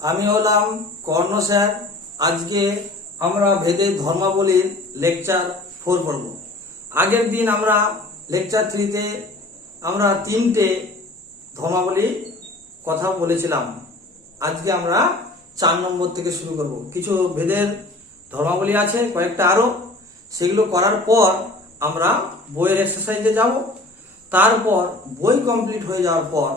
আমি হলাম কর্ণ স্যার। আজকে আমরা ভেদের ধর্মাবলীর লেকচার 4 পড়ব। আগের দিন আমরা লেকচার 3-তে আমরা 3টে ধর্মাবলী কথা বলেছিলাম। আজকে আমরা 4 নম্বর থেকে শুরু করব। কিছু ভেদের ধর্মাবলী আছে কয়েকটা আরো, সেগুলো করার পর আমরা বইয়ের এক্সারসাইজে যাব। তারপর বই কমপ্লিট হয়ে যাওয়ার পর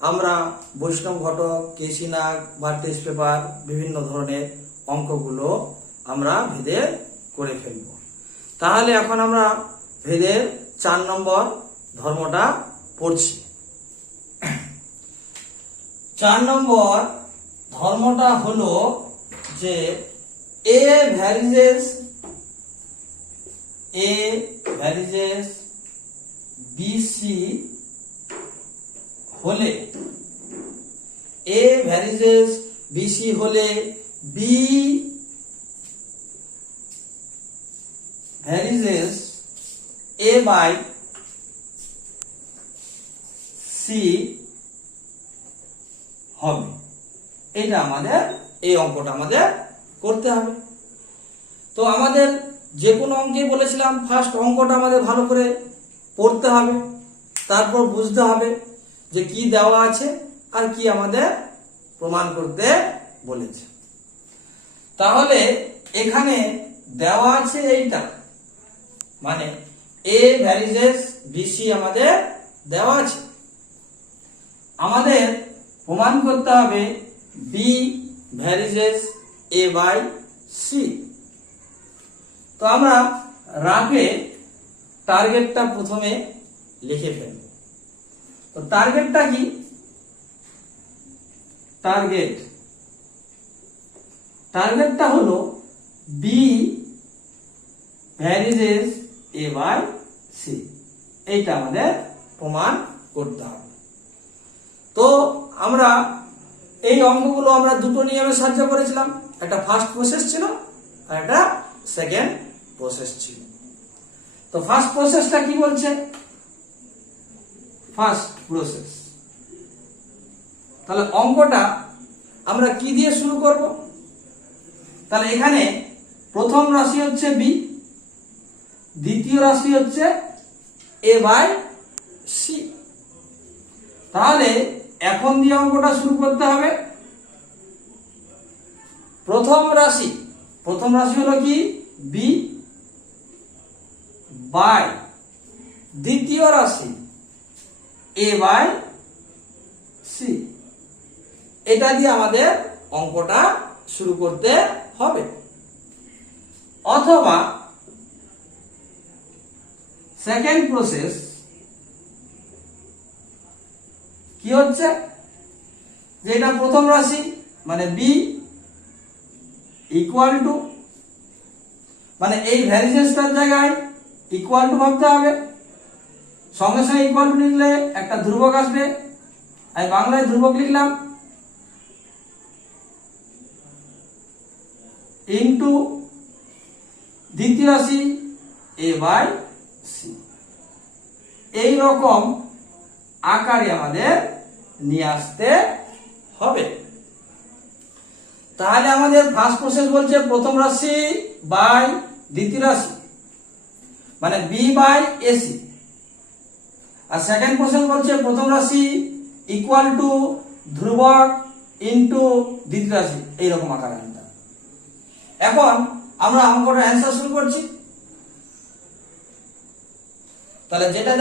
আমরা বৈষ্ণব ঘটক, কেসি নাগ বা টেস্ট পেপার বিভিন্ন ধরনের অঙ্কগুলো আমরা ভেদের করে ফেলব। তাহলে এখন আমরা ভেদের 4 নম্বর ধর্মটা পড়ছি। 4 নম্বর ধর্মটা হলো যে এ ভ্যারিজেস বিসি হলে এ ভ্যারিজেস বিসি হলে B varies A by C হবে। এটা আমাদের এই অঙ্কটা আমাদের করতে হবে। তো আমাদের যে কোনো অঙ্কে বলেছিলাম ফার্স্ট অঙ্কটা আমাদের ভালো করে পড়তে হবে, তারপর বুঝতে হবে যে কি দেওয়া আছে আর কি আমাদের প্রমাণ করতে বলেছে। তাহলে এখানে দেওয়া আছে এইটা, মানে এ ভ্যারিজেস বিসি আমাদের দেওয়া আছে। আমাদের প্রমাণ করতে হবে B varies A by C. তো আমরা রাফে টার্গেটটা প্রথমে লিখে ফেলব। তো টার্গেটটা কি? টার্গেটটা হলো B varies A by C. এইটা আমাদের প্রমাণ করতে হবে। তো আমরা এই অঙ্কগুলো আমরা দুটো নিয়মের সাহায্য করেছিলাম, একটা ফার্স্ট প্রসেস ছিল আর একটা সেকেন্ড প্রসেস ছিল। তো ফার্স্ট প্রসেসটা কি বলছে? ফার্স্ট প্রসেস, তাহলে অঙ্কটা আমরা কি দিয়ে শুরু করব? তাহলে এখানে প্রথম রাশি হচ্ছে বি, দ্বিতীয় রাশি হচ্ছে এ বাই সি। তাহলে এখন দিয়ে অঙ্কটা শুরু করতে হবে। প্রথম রাশি হলো কি? বি বাই দ্বিতীয় রাশি এ বাই সি। এটা দিয়ে আমাদের অঙ্কটা শুরু করতে হবে। অথবা সেকেন্ড প্রসেস কি হচ্ছে, যে এটা প্রথম রাশি মানে বি ইকুয়াল টু, মানে এই ভ্যারিজেসটার জায়গায় ইকুয়াল টু ভাবতে হবে। সঙ্গে সঙ্গে ইকুয়াল টু লিখলে একটা ধ্রুবক আসবে, আমি বাংলায় ধ্রুবক লিখলাম, ইন্টু দ্বিতীয় রাশি এ বাই সি। এইরকম আকারে আমাদের নিয়ে আসতে হবে। তাহলে আমাদের ফার্স্ট প্রসেস বলছে প্রথম রাশি বাই দ্বিতীয় রাশি মানে বি বাই এসি, আর সেকেন্ড প্রসেস বলছে প্রথম রাশি ইকুয়াল টু ধ্রুবক ইন্টু দ্বিতীয় রাশি, এইরকম আকারে আনতে হবে। এখন আমরা অঙ্কটা অ্যান্সার শুরু করছি। তাহলে যেটা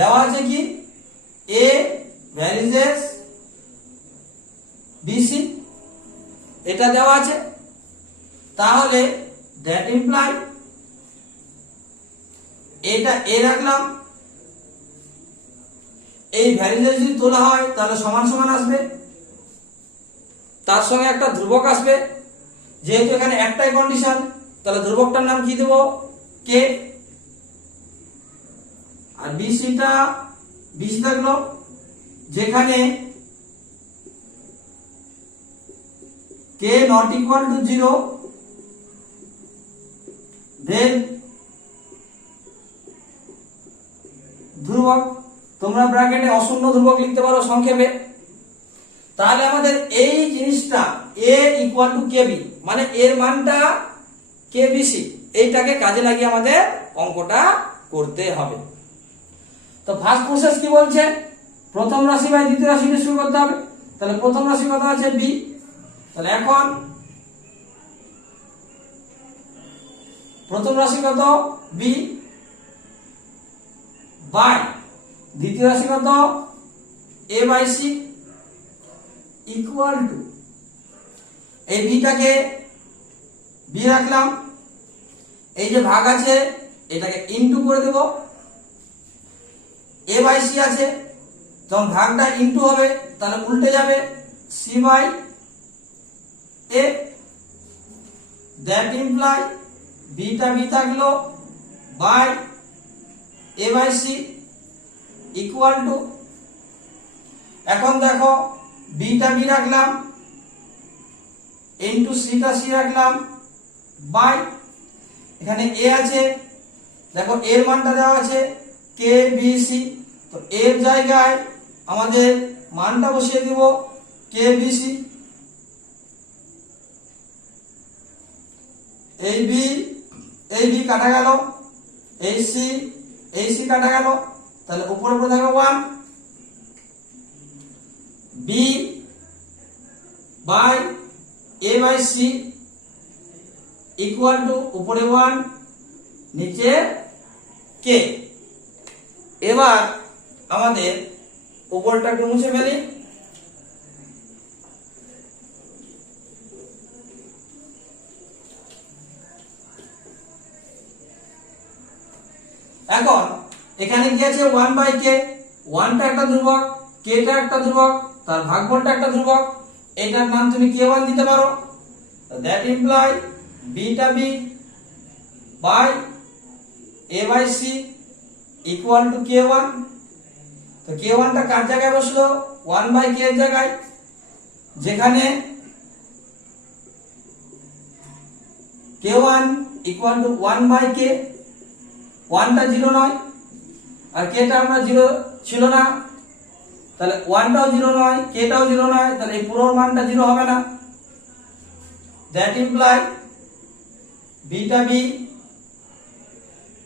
দেওয়া আছে কি? এ ভ্যারিজেস বিসি, এটা দেওয়া আছে। তাহলে দ্যাট ইমপ্লাই এটা এ রাখলাম, এই ভ্যারিজেস যদি তোলা হয় তাহলে সমান সমান আসবে, তার সঙ্গে একটা ধ্রুবক আসবে। যেহেতু এখানে একটাই কন্ডিশন, তাহলে ধ্রুবকটার নাম কি দেব? কে। আর বিসি থাকলো, যেখানে কে নট ইকুয়াল টু 0, দেন ধ্রুবক। তোমরা ব্র্যাকেটে অশূন্য ধ্রুবক লিখতে পারো সংক্ষেপে। তাহলে আমাদের এই জিনিসটা a ইকুয়াল টু কেবি, মানে এর মানটা কেবিসি, এইটাকে কাজে লাগিয়ে আমাদের অঙ্কটা করতে হবে। তো ফার্স্ট প্রসেস কি বলছে, প্রথম রাশি বাই দ্বিতীয় রাশি দিয়ে শুরু করতে হবে। তাহলে প্রথম রাশি কত আছে বি, তাহলে এখন প্রথম রাশি কত বি বাই দ্বিতীয় রাশি কত এ বাই সি ইকুয়াল টু, এই বিটাকে বি রাখলাম, এই যে ভাগ আছে এটাকে ইনটু করে দেব, এ বাই সি আছে যখন ভাগটা ইনটু হবে তাহলে উল্টে যাবে, C by A, that imply beta B থাকলো by A by C equal to, এখন দেখো বিটা বি রাখলাম ইনটু সিটা সি রাখলাম বাই, এখানে এ আছে, দেখো এর মানটা দেওয়া আছে কে বি সি, তো এর জায়গায় আমাদের মানটা বসিয়ে দিব কে বি সি, এই বি কাটা গেল, এই সি কাটা গেল, তাহলে উপরে পড়ে থাকবে 1 B by A by C equal to উপরে 1 নিচে কে। এবার আমাদের উপরটা একটু মুছে ফেলি, এখন এখানে কি আছে 1 বাই কে, 1টা একটা ধ্রুবক, কেটা একটা ধ্রুবক, তার ভাগফলটা একটা ধ্রুবক, এটার মান তুমি k1 দিতে পারো, that imply beta B by A by C equal to k1, তো k1 টা কার জায়গায় বসলো 1 বাই k এর জায়গায়, যেখানে k1 equal to 1 by k, 1টা 0 নয় আর kটা আমরা 0 ছিল না, তাহলে 1টাও 0 নয় kটাও 0 নয়, তাহলে এই পুরো মানটা 0 হবে না, দ্যাট ইমপ্লাই বিটা বি,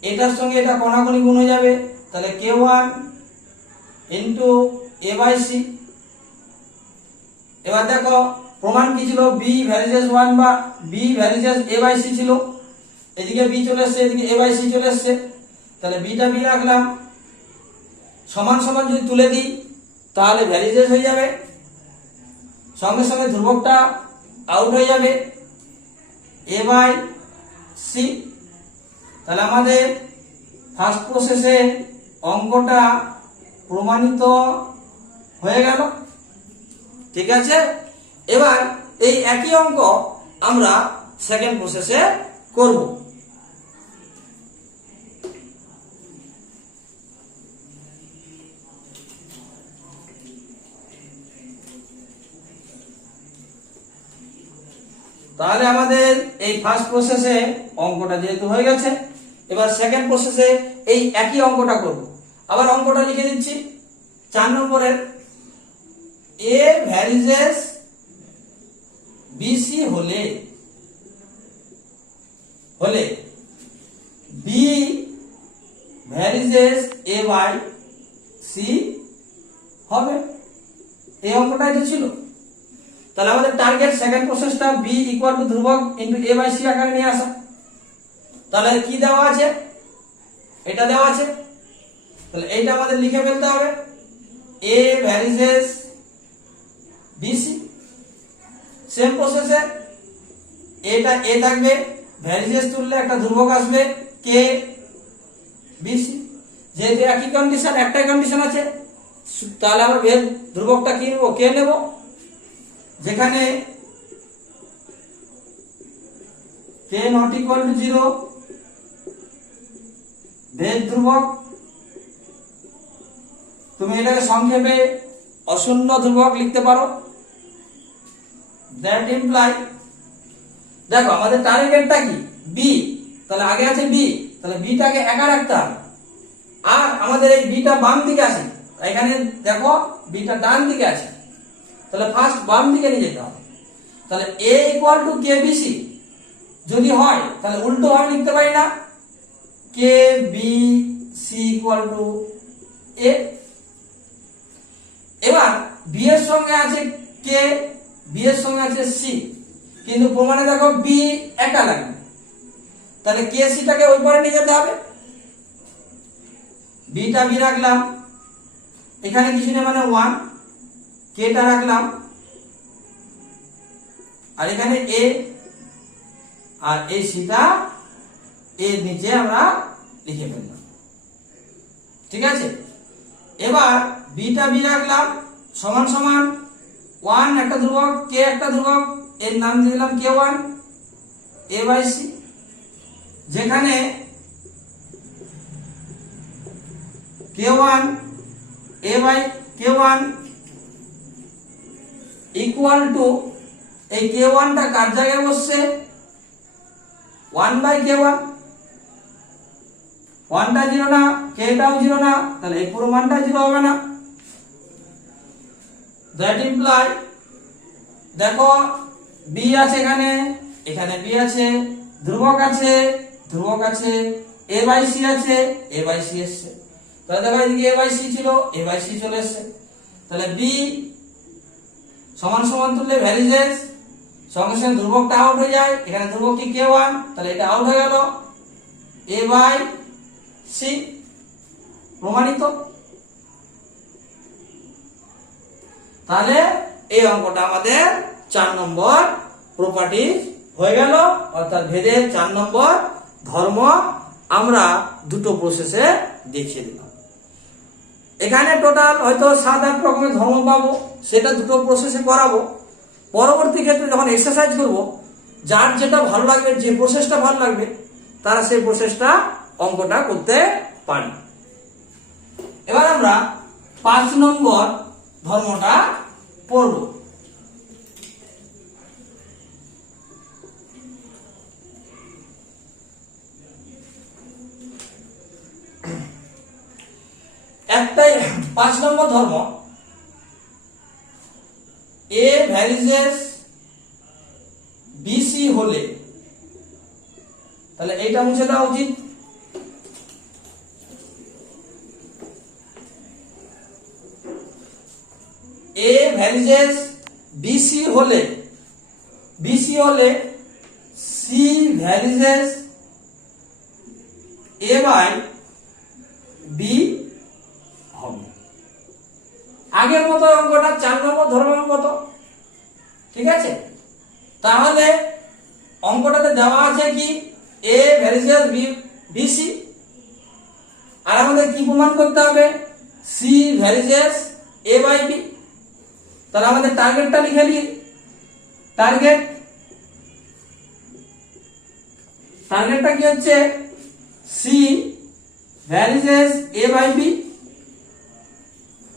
এটার সঙ্গে এটা কোণাকুণি গুণ হয়ে যাবে, তাহলে k1 into A by C. এবার দেখো প্রমাণ কি ছিল, বি ভ্যারিজেস 1 বা B varies A by C ছিল, এদিকে বি চলে এসছে এদিকে এ বাই সি চলে এসছে, তাহলে বিটা বি রাখলাম, সমান সমান যদি তুলে দিই তাহলে ভ্যারিজেস হয়ে যাবে, সঙ্গে সঙ্গে ধ্রুবকটা আউট হয়ে যাবে এ বাই সি। তাহলে আমাদের ফার্স্ট প্রসেসে অঙ্কটা প্রমাণিত হয়ে গেল, ঠিক আছে। এবার এই একই অঙ্ক আমরা সেকেন্ড প্রসেসে করব। তাহলে আমাদের এই ফার্স্ট প্রসেসে অঙ্কটা যেহেতু হয়ে গেছে, এবার সেকেন্ড প্রসেসে এই একই অঙ্কটা করব। আবার অঙ্কটা লিখে দিচ্ছি, 4 নম্বরের এ ভ্যারিজেস বিসি হলে B varies A by C হবে, এই অঙ্কটা এটা ছিল। তাহলে আমাদের টার্গেট সেকেন্ড প্রসেসটা বি ইকুয়াল টু ধ্রুবক ইনটু এ বাই সি আকারে নিয়ে আসা। তাহলে কি দেওয়া আছে, এটা দেওয়া আছে, তাহলে এইটা আমাদের লিখে ফেলতে হবে, এ ভ্যারিজেস বিসি। সেম প্রসেসে এটা এ থাকবে, ভ্যারিজেস তুললে একটা ধ্রুবক আসবে কে বিসি, যেহেতু একই কন্ডিশন, একটাই কন্ডিশন আছে, তাহলে আমরা ধ্রুবকটা কি নেব, কে নেব, যেখানে কে নট ইকুয়াল টু 0 ভেদ ধ্রুবক, তুমি এটাকে সংক্ষেপে অশূন্য ধ্রুবক লিখতে পারো, দ্যাট ইমপ্লাই, দেখো আমাদের টার্গেটটা কি বি, তাহলে আগে আছে বি, তাহলে বিটাকে একা রাখতে হবে, আর আমাদের এই বিটা বাম দিকে আছে, এখানে দেখো বিটা ডান দিকে আছে, তাহলে ফার্স্ট বাম দিকে নিয়ে যেতে হবে। তাহলে a equal to K B C যদি হয় তাহলে উল্টো ভাবে লিখতে পারি না, K B C equal to A. এবার বি এর সঙ্গে আছে কে, বি এর সঙ্গে আছে সি, কিন্তু প্রমাণে দেখো বি একা লাগবে, তাহলে কে সিটাকে ওই পারে নিয়ে যেতে হবে। বিটা বি রাখলাম, এখানে কিছু নেই মানে 1, কেটা রাখলাম, আর এখানে এ, আর এই সিটা এর নিচে আমরা লিখে ফেললাম। ঠিক আছে, এবার বিটা বি রাখলাম সমান সমান 1 একটা ধ্রুবক, কে একটা ধ্রুবক, এর নাম দিয়ে দিলাম কে1 এ বাই সি, যেখানে কে1 এ বাই কে1 ইকুয়াল টু, এই কে1 টা কার জায়গায় বসছে 1 বাই কে1, 1 টা 0 না, কেটাও 0 না, তাহলে এই পুরো মানটা 0 হবে না। দ্যাট ইমপ্লাই, দেখো বি আছে এখানে, এখানে বি আছে, ধ্রুবক আছে, ধ্রুবক আছে, এ বাই সি আছে, এ বাই সি এসছে, তাহলে দেখো এদিকে এ বাই সি ছিল, এ বাই সি চলে এসছে, তাহলে বি সমান সমান তুললে ভ্যারিজেস সঙ্গে সঙ্গে ধ্রুবকটা আউট হয়ে যায়, এখানে ধ্রুবক কি কে1, তাহলে এটা আউট হয়ে গেল, এ বাই সি প্রমাণিত। তাহলে এই অঙ্কটা আমাদের 4 নম্বর প্রপার্টি হয়ে গেল, অর্থাৎ ভেদের 4 নম্বর ধর্ম আমরা দুটো প্রসেসে দেখিয়ে দিলাম। এখানে টোটাল হয়তো 7-8 রকমের ধর্ম পাবো, সেটা দুটো প্রসেসে করাবো। পরবর্তী ক্ষেত্রে যখন এক্সারসাইজ করব, যার যেটা ভালো লাগবে, যে প্রসেসটা ভালো লাগবে, তারা সেই প্রসেসটা অঙ্কটা করতে পারে। এবার আমরা 5 নম্বর ধর্মটা পড়ব। একটাই 5 নম্বর ধর্ম, এ ভ্যারিজেস বিসি হলে, তাহলে এইটা মুছে দেওয়া উচিত। এ ভ্যারিজেস বিসি হলে, বিসি হলে C varies A by B হবে। আগের মতো অঙ্কটা 4 নম্বর ধর্মের মতো, ঠিক আছে। তাহলে অঙ্কটাতে দেওয়া আছে কি এ ভ্যারিজেস বি বিসি, আর আমাদের কি প্রমাণ করতে হবে C varies A by B. তাহলে আমাদের টার্গেটটা লিখে নিই, টার্গেটটা কি হচ্ছে C varies A by B,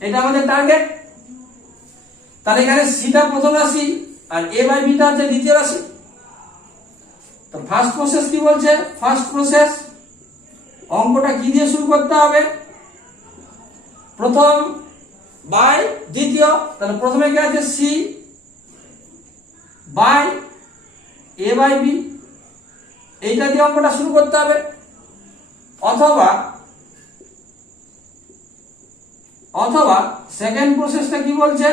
এটা আমাদের টার্গেট। তাহলে এখানে সিটা প্রথম রাশি আর এ বাই বিটা হচ্ছে দ্বিতীয় রাশি। তো ফার্স্ট প্রসেস কি বলছে, ফার্স্ট প্রসেস অঙ্কটা কি দিয়ে শুরু করতে হবে, প্রথম বাই দ্বিতীয়, তাহলে প্রথমে কি আছে C by A by B, এইটা দিয়ে অঙ্কটা শুরু করতে হবে। অথবা সেকেন্ড প্রসেসটা কি বলছে,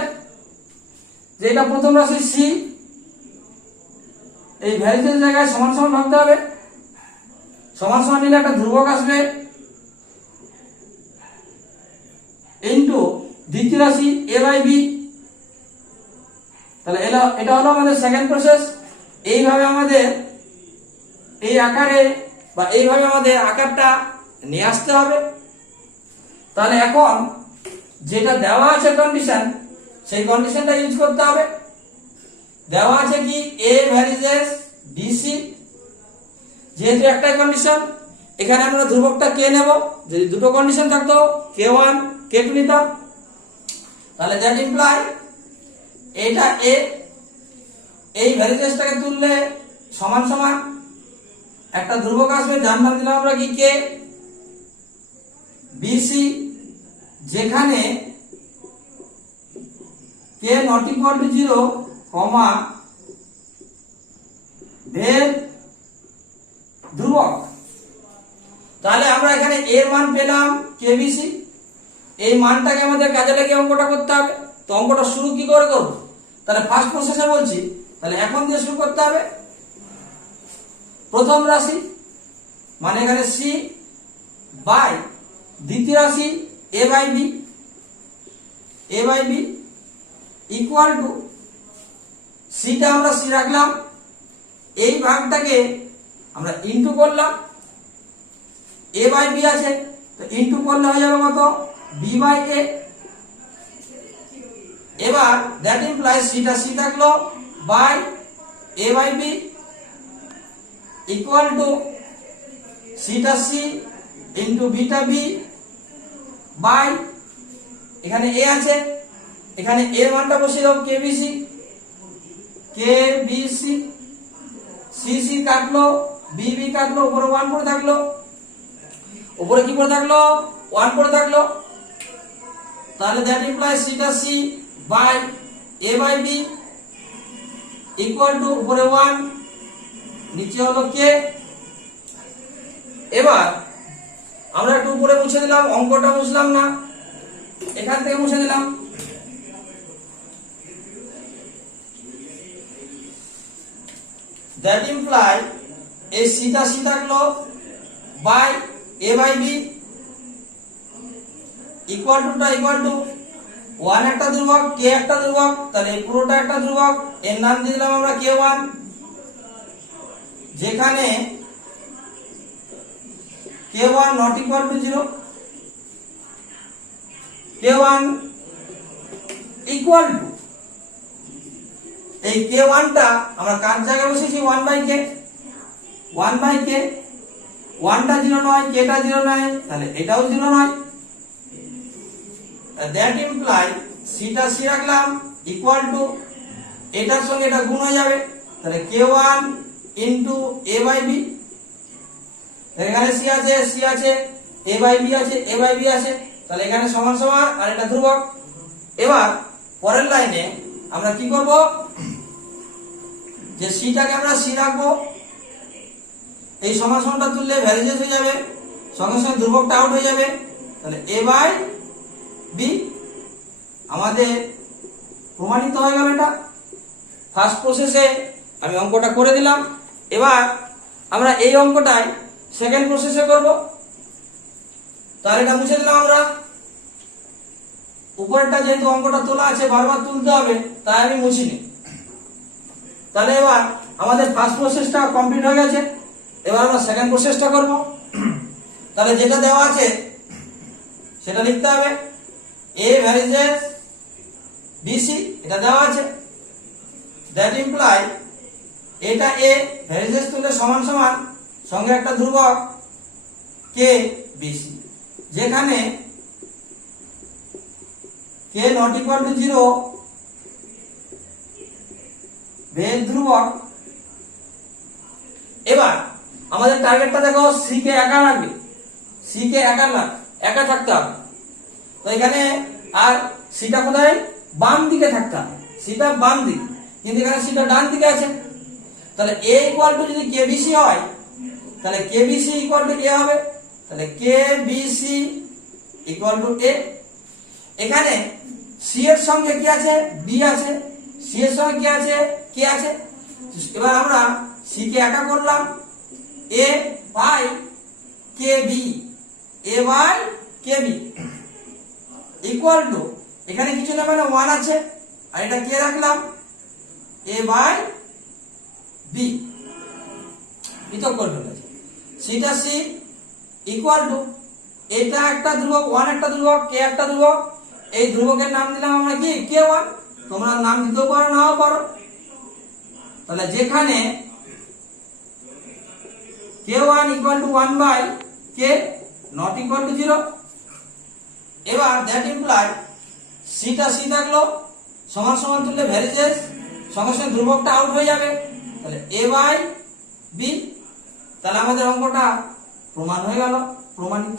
যে এটা প্রথম রাশি সি, এই ভ্যারিজেস জায়গায় সমান সমান ভাবতে হবে, সমান সমান নিলে একটা ধ্রুবক আসবে ইনটু দ্বিতীয় রাশি এ বাই বি, তাহলে এটা হলো আমাদের সেকেন্ড প্রসেস। এইভাবে আমাদের এই আকারে বা এইভাবে আমাদের আকারটা নিয়ে আসতে হবে। তাহলে এখন যেটা দেওয়া আছে কন্ডিশন, সেই কন্ডিশনটা ইউজ করতে হবে। দেওয়া আছে কি এ ভ্যারিজেস বিসি, যেহেতু একটাই কন্ডিশন, এখানে আমরা ধ্রুবকটা কে নেব, যদি দুটো কন্ডিশন থাকতো কে1 কে2 নিতাম, তাহলে দ্যাট ইমপ্লাই এটা এ, এই ভ্যারিজেসটাকে তুললে সমান সমান একটা ধ্রুবক আসবে, যার নাম দিলাম আমরা কি কে, বিসি, যেখানে কে কে নট ইকুয়াল টু 0 কমা ভেদ ধ্রুবক। তাহলে আমরা এখানে এর মান পেলাম কেবিসি, এই মানটাকে আমাদের কাজে লাগিয়ে অঙ্কটা করতে হবে। তো অঙ্কটা শুরু কি করে করব? তাহলে ফার্স্ট প্রসেসে বলছি, তাহলে এখন দিয়ে শুরু করতে হবে। প্রথম রাশি মানে এখানে সি বাই দ্বিতীয় রাশি এ বাই বি ইকুয়াল টু সিটা আমরা সি রাখলাম, এই ভাগটাকে আমরা ইনটু করলাম, এ বাই বি আছে তো ইনটু করলে হয়ে যাবে কত বি বাই এ। এবার দ্যাট ইমপ্লাইজ সিটা সি থাকলো by A by B equal to theta C into beta B by এখানে এ আছে, এখানে এর মানটা বসিয়ে দাও কেবিসি, সি সি কাটলো, বি কাটলো, উপরে 1 পড়ে থাকলো, উপরে কি পড়ে থাকলো 1 পড়ে থাকলো। তাহলে দ্যাট ইমপ্লাইজ সিটা C by A by B equal to উপরে 1 নিচে হলো কে। এবার আমরা একটু উপরে মুছে দিলাম, অঙ্কটা মুছলাম না, এখান থেকে মুছে দিলাম। দ্যাট ইমপ্লাই এই সিটা সি থাকলো by A by B equal to 1 একটা ধ্রুবক, কে একটা ধ্রুবক, তাহলে এই পুরোটা একটা ধ্রুবক, এর নাম দিয়ে দিলাম আমরা k1, যেখানে k1 not equal to 0, k1 equal two এই k1 টা আমরা কার জায়গায় বসেছি 1 বাই কে, 1 টা 0 নয়, k টা 0 নয়, তাহলে এটাও 0 নয়। দ্যাট ইমপ্লাই সিটা সি রাখলাম ইকুয়াল টু এটার সঙ্গে এটা গুণ হয়ে যাবে, তাহলে k1 into a by b, এখানে সি আছে a বাই b আছে, তাহলে এখানে সমান সমান আর এটা ধ্রুবক। এবার পরের লাইনে আমরা কি করব, যে সিটাকে আমরা সি রাখবো, এই সমান সমানটা তুললে ভ্যারিজেস হয়ে যাবে, সঙ্গে সঙ্গে ধ্রুবকটা আউট হয়ে যাবে, তাহলে a বাই b আমাদের প্রমাণিত হয়ে গেল। এটা ফার্স্ট প্রসেসে আমি অঙ্কটা করে দিলাম। এবার আমরা এই অঙ্কটাই সেকেন্ড প্রসেসে করব। তাহলে এটা মুছে দিলাম আমরা, উপরেরটা যেহেতু অঙ্কটা তোলা আছে বারবার তুলতে হবে তাই আমি মুছিনি। তাহলে এবার আমাদের ফার্স্ট প্রসেসটা কমপ্লিট হয়ে গেছে, এবার আমরা সেকেন্ড প্রসেসটা করব। তাহলে যেটা দেওয়া আছে সেটা লিখতে হবে, এ ভ্যারিজেস বিসি, এটা দেওয়া আছে। দ্যাট ইমপ্লাই এটা এ ভ্যারিজেস তুলে সমান সমান সঙ্গে একটা ধ্রুবক কে বিসি, যেখানে কে নট ইকুয়াল টু 0 ভেদ ধ্রুবক। এবার আমাদের টার্গেটটা দেখো, সি কে একা রাখবে, সি কে একা থাকতে হবে। তো এখানে আর সিটা কোথায় বাম দিকে থাকতে হবে, সিটা বাম দিকে, কিন্তু এখানে সিটা ডান দিকে আছে। তাহলে a ইকুয়াল টু যদি কেবিসি হয় তাহলে কেবিসি ইকুয়াল টু a হবে, তাহলে কেবিসি ইকুয়াল টু a। এখানে সি এর সঙ্গে কি আছে বি আছে, সি এর সঙ্গে কি আছে কে আছে। এবার আমরা সি কে একা করলাম, a by KB, a by KB equal to এখানে কিছু না মানে 1 আছে আর এটা কে রাখলাম a বাই বি, পৃথক করে ফেলেছি। সিটা সি ইকুয়াল টু এটা একটা ধ্রুবক, 1 একটা ধ্রুবক, কে একটা ধ্রুবক, এই ধ্রুবকের নাম দিলাম আমরা কি k1, তোমরা নাম দিতেও পারো নাও পারো। তাহলে যেখানে k1 equal to 1 by k not equal to 0। এবার দ্যাট ইমপ্লাই সিটা সি থাকলো, সমান সমান তুললে ভ্যারিজেস, সঙ্গে সঙ্গে ধ্রুবকটা আউট হয়ে যাবে, তাহলে a বাই বি। তাহলে আমাদের অঙ্কটা প্রমাণ হয়ে গেল, প্রমাণিত।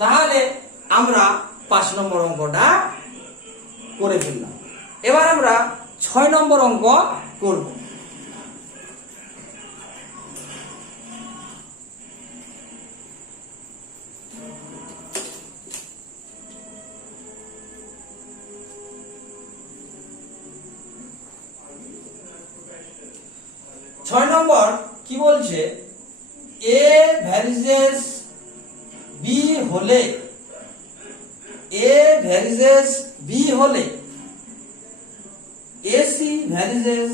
তাহলে আমরা 5 নম্বর অঙ্কটা করে ফেললাম। এবার আমরা 6 নম্বর অঙ্ক করব। ছয় নম্বর কি বলছে, এ ভ্যারিজেস বি হলে, এ ভ্যারিজেস বি হলে এসি ভ্যারিজেস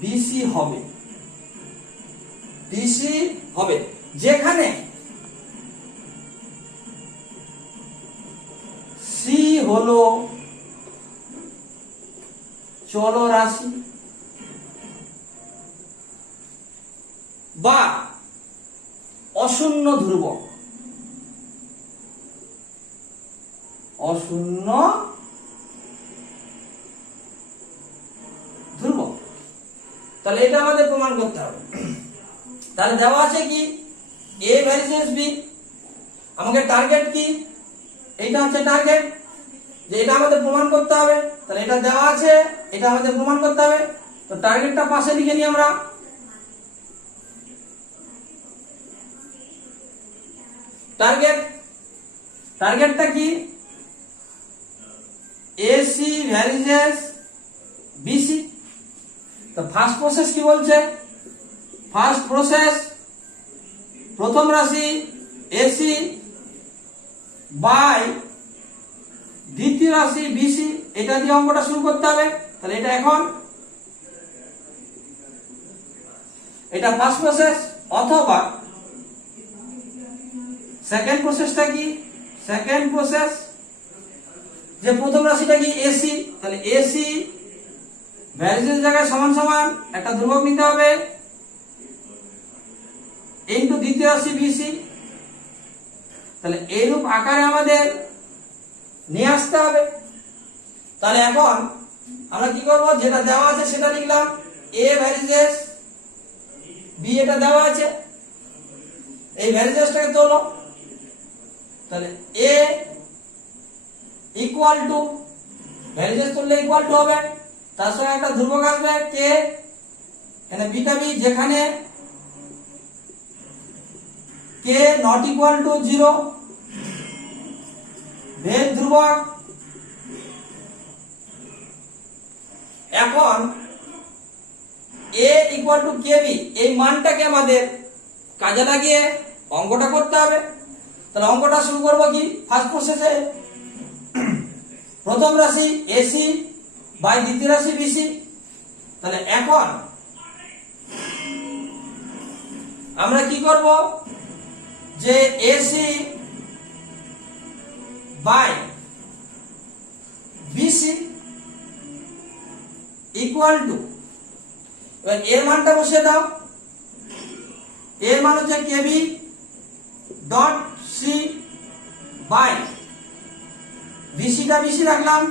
বিসি হবে, বিসি হবে, যেখানে সি হলো চলরাশি বা অশূন্য ধ্রুবক, অশূন্য ধ্রুবক। তাহলে এটা আমাদের প্রমাণ করতে হবে। তাহলে দেওয়া আছে কি, এ ভ্যারিজেস বি, আমাকে টার্গেট কি, এইটা হচ্ছে টার্গেট, যে এটা আমাদের প্রমাণ করতে হবে। তাহলে এটা দেওয়া আছে, এটা আমাদের প্রমাণ করতে হবে। তো টার্গেটটা পাশে লিখে নিই আমরা। টার্গেটটা কি, এসি ভ্যারিজেস বিসি। তো ফার্স্ট প্রসেস কি বলছে, ফার্স্ট প্রসেস প্রথম রাশি এসি বাই দ্বিতীয় রাশি বিসি, এটা দিয়ে অঙ্কটা শুরু করতে হবে। তাহলে এটা এখন এটা ফার্স্ট প্রসেস, অথবা সেকেন্ড প্রসেসটা কি, সেকেন্ড প্রসেস যে প্রথম রাশিটা কি এসি, তাহলে এসি ভ্যারিজের জায়গায় সমান সমান একটা ধ্রুবক নিতে হবে ইনটু দ্বিতীয় রাশি বিসি। তাহলে এইরূপ আকারে আমাদের নিয়ে আসতে হবে। তাহলে এখন আমরা কি করব, যেটা দেওয়া আছে সেটা লিখলাম, এ ভ্যারিজেস বি এটা দেওয়া আছে, এই ভ্যারিজেসটাকে তোলো। তাহলে এ ইকুয়াল টু, ভ্যারিজেস তুললে ইকুয়াল টু হবে, তার সঙ্গে একটা ধ্রুবক আসবে কে, এখানে বিটা বি, যেখানে কে নট ইকুয়াল টু 0, ভেদ ধ্রুবক। এখন এ ইকুয়াল টু কে বি, এই মানটাকে আমাদের কাজে লাগিয়ে অঙ্কটা করতে হবে। তাহলে অঙ্কটা শুরু করব কি, ফার্স্ট প্রসেসে প্রথম রাশি এসি বাই দ্বিতীয় রাশি বিসি। তাহলে এখন আমরা কি করব, যে AC by BC equal to, এবার এর মানটা বসিয়ে দাও, এর মান হচ্ছে কেবি ডট সি বাই বিসিটা বিসি রাখলাম,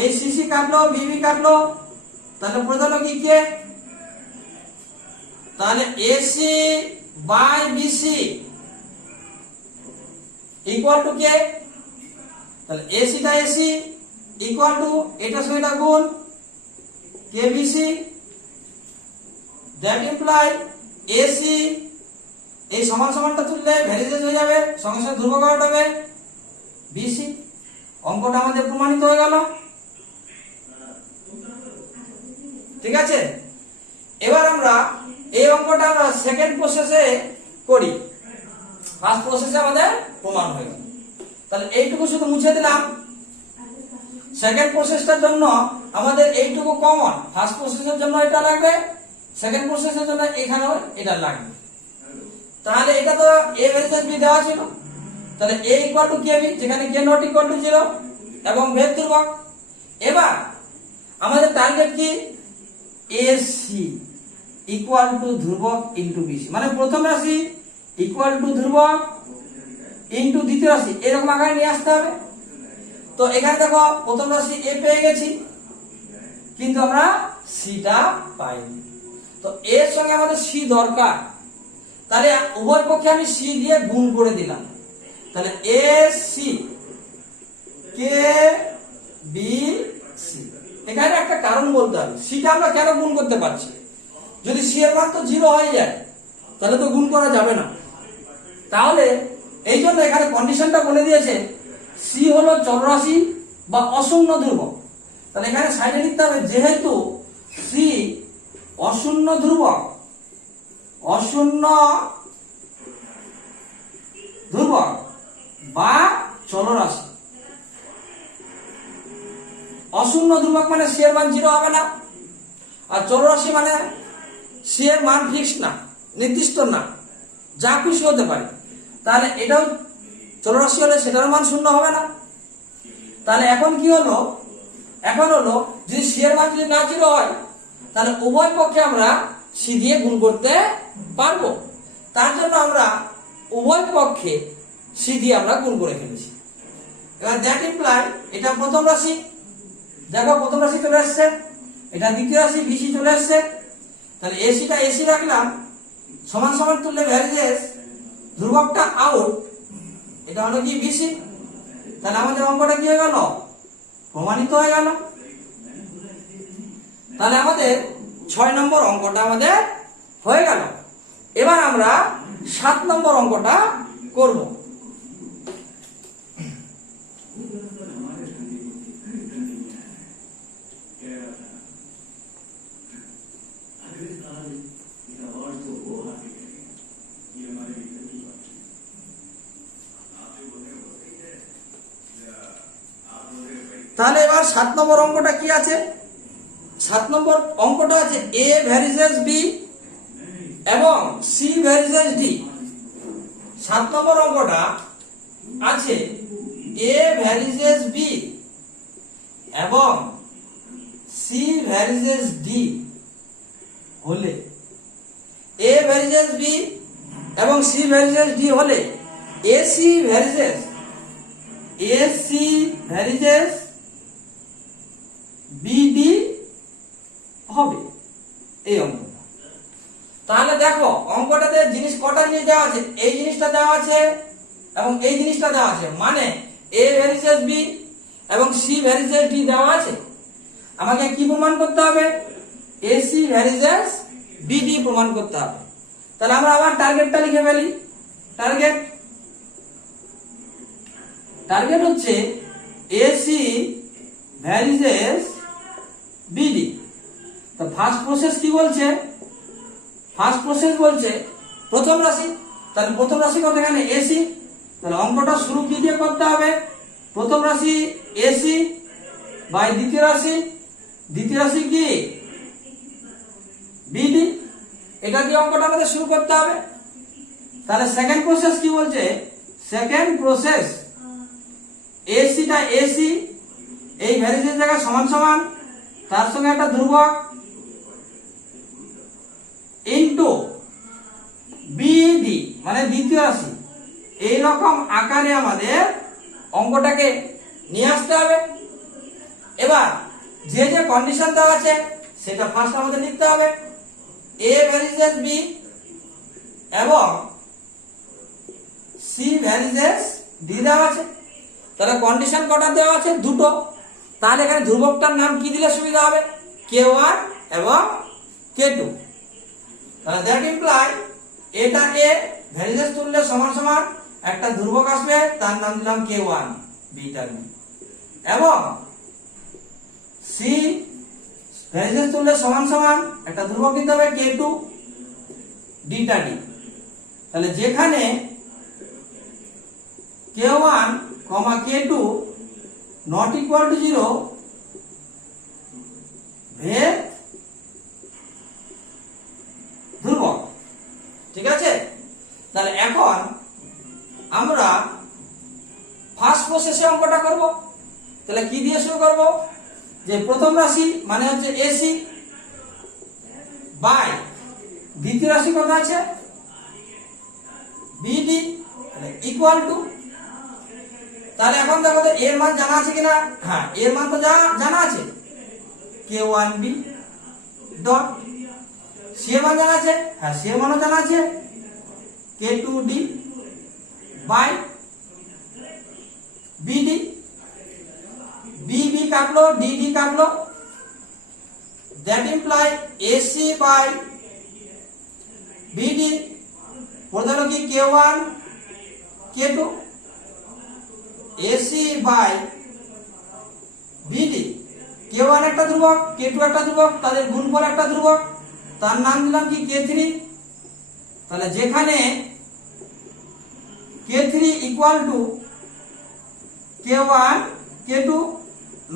এই সিসি কাটলো বিবি কাটলো, তাহলে প্রধান কি কে, তাহলে AC by BC equal to K, তাহলে এসিটা এসি ইকুয়াল টু এটার সঙ্গে এটা গুণ কেবিসি, দ্যাট ইমপ্লাই এসি, এই সমান সমানটা তুললে ভ্যারিজেস হয়ে যাবে, সঙ্গে সঙ্গে ধ্রুবক হবে বিসি। অঙ্কটা আমাদের প্রমাণিত হয়ে গেল। ঠিক আছে, এবার আমরা এই অঙ্কটা আমরা সেকেন্ড প্রসেসে করি, ফার্স্ট প্রসেসে আমাদের প্রমাণ হয়ে গেল। তাহলে এইটুকু শুধু মুছে দিলাম। সেকেন্ড প্রসেসটার জন্য আমাদের এইটুকু কমন, ফার্স্ট প্রসেসের জন্য এটা লাগবে, সেকেন্ড প্রসেসের জন্য এখানেও এটা লাগবে। তাহলে এটা তো এ ভ্যারিজেস বি দেওয়া ছিল, তাহলে এ ইকুয়াল টু কে বি, যেখানে কে নট ইকুয়াল টু 0 এবং ভেদ ধ্রুবক। এবার আমাদের টার্গেট কি, এসি ইকুয়াল টু ধ্রুবক ইনটু বিসি, মানে প্রথম রাশি ইকুয়াল টু ধ্রুবক ইনটু দ্বিতীয় রাশি, এরকম আকারে নিয়ে আসতে হবে। তো এখানে দেখো প্রথম রাশি এ পেয়ে গেছি, কিন্তু আমরা সিটা পাইনি। তো এর সঙ্গে আমাদের সি দরকার, তাহলে উভয় পক্ষে আমি সি দিয়ে গুণ করে দিলাম। তাহলে A C K B C. এখানে একটা কারণ বলতে হবে, সিটা আমরা কেন গুণ করতে পারছি? যদি সি এর মান তো 0 হয়ে যায় তাহলে তো গুণ করা যাবে না। তাহলে এই জন্য এখানে কন্ডিশনটা বলে দিয়েছে সি হলো চলরাশি বা অশূন্য ধ্রুবক। তাহলে এখানে সাইডে লিখতে হবে যেহেতু সি অশূন্য ধ্রুবক, অশূন্য ধ্রুবক বা চলরাশি। অশূন্য ধ্রুবক মানে সি এর মান 0 হবে না, আর চলরাশি মানে সি এর মান ফিক্স না, নির্দিষ্ট না, যা খুশি হতে পারে। তাহলে এটাও চলরাশি হলে সেটার মান 0 হবে না। তাহলে এখন কি হলো, এখন হলো যদি সি এর মান যদি না 0 হয় তাহলে উভয় পক্ষে আমরা সি দিয়ে গুণ করতে পারবো। তার জন্য আমরা উভয় পক্ষে সি দিয়ে আমরা গুণ করে ফেলেছি। এবার দ্যাট ইমপ্লাই এটা প্রথম রাশি, দেখো প্রথম রাশি চলে আসছে, এটা দ্বিতীয় রাশি বিসি চলে আসছে। তাহলে এসিটা এসি রাখলাম, সমান সমান তুললে ভ্যারিজেস, ধ্রুবকটা আউট, এটা হলো কি বিসি। তাহলে আমাদের অঙ্কটা কি হয়ে গেল, প্রমাণিত হয়ে গেল। তাহলে আমাদের 6 নম্বর অঙ্কটা আমাদের হয়ে গেল। এবার আমরা 7 নম্বর অঙ্কটা করব। তাহলে এবার 7 নম্বর অঙ্কটা কি আছে? 7 নম্বর অঙ্কটা আছে এ ভ্যারিজেস বি এবং সি ভ্যারিজেস ডি। 7 নম্বর অঙ্কটা আছে এ ভ্যারিজেস বি এবং সি ভ্যারিজেস ডি হলে, এ ভ্যারিজেস বি এবং সি ভ্যারিজেস ডি হলে AC varies as, AC varies as BD হবে এই অঙ্কটা। তাহলে দেখো অঙ্কটাতে জিনিস কটা জিনিস দেওয়া আছে, এই জিনিসটা দেওয়া আছে এবং এই জিনিসটা দেওয়া আছে, মানে এ ভ্যারিজেস বি এবং সি ভ্যারিজেস ডি দেওয়া আছে। আমাকে কি প্রমাণ করতে হবে? এসি ভ্যারিজেস বিডি প্রমাণ করতে হবে। তাহলে আমরা আবার টার্গেটটা লিখে ফেলি। টার্গেট, টার্গেট হচ্ছে এসি ভ্যারিজেস বিডি। তো ফার্স্ট প্রসেস কি বলছে? ফার্স্ট প্রসেস বলছে প্রথম রাশি। তাহলে প্রথম রাশি কত এখানে? এসি। তাহলে অঙ্কটা শুরু কি দিয়ে করতে হবে? প্রথম রাশি এসি বাই দ্বিতীয় রাশি, দ্বিতীয় রাশি কি বিডি, এটা দিয়ে অঙ্কটা আমাদের শুরু করতে হবে। তাহলে সেকেন্ড প্রসেস কি বলছে? সেকেন্ড প্রসেস এসিটা এসি, এই ভ্যারিজেস জায়গায় সমান সমান, তার সঙ্গে একটা ধ্রুবক ইনটু বিডি মানে দ্বিতীয় রাশি। এই রকম আকারে আমাদের অঙ্কটাকে নিয়ে আসতে হবে। এবার যে যে কন্ডিশন দেওয়া আছে সেটা ফার্স্ট আমাদের লিখতে হবে। এ ভ্যারিজেস বি এবং সি ভ্যারিজেস ডি দেওয়া আছে। তাহলে কন্ডিশন কটা দেওয়া আছে? দুটো। তাহলে এখানে ধ্রুবকটার নাম কি দিলে সুবিধা হবে? K1 এবং K2। তাহলে দ্যাট ইমপ্লাই এটা এ ভ্যারিজেস তুললে সমান সমান একটা ধ্রুবক আসবে, তার নাম দিলাম K1 বিটা বি, এবং সি ভ্যারিজেস তুললে সমান সমান একটা ধ্রুবক দিতে হবে K2 ডিটা ডি। তাহলে যেখানে K1, K2 not equal to 0 ভেদ ধ্রুবক। ঠিক আছে? তাহলে এখন আমরা ফার্স্ট প্রসেসে অঙ্কটা করব। তাহলে কি দিয়ে শুরু করব? যে প্রথম রাশি মানে হচ্ছে এসি বাই দ্বিতীয় রাশি কত আছে? BD equal to. তাহলে এখন দেখো তো এর মান জানা আছে কিনা? হ্যাঁ, এর মান তো জানা আছে, K1B ডট। সি এর মান জানা আছে? হ্যাঁ, সি এর মানও জানা আছে, K2D বাই বিডি। কাটলো, ডি ডি কাটলো, that imply AC by BD বলতে হলো কি K1 K2, AC by BD. K1 একটা ধ্রুবক, K2 একটা ধ্রুবক, তাদের গুণফল একটা ধ্রুবক, তার নাম দিলাম কি K3। তাহলে যেখানে K3 equal to K1 K2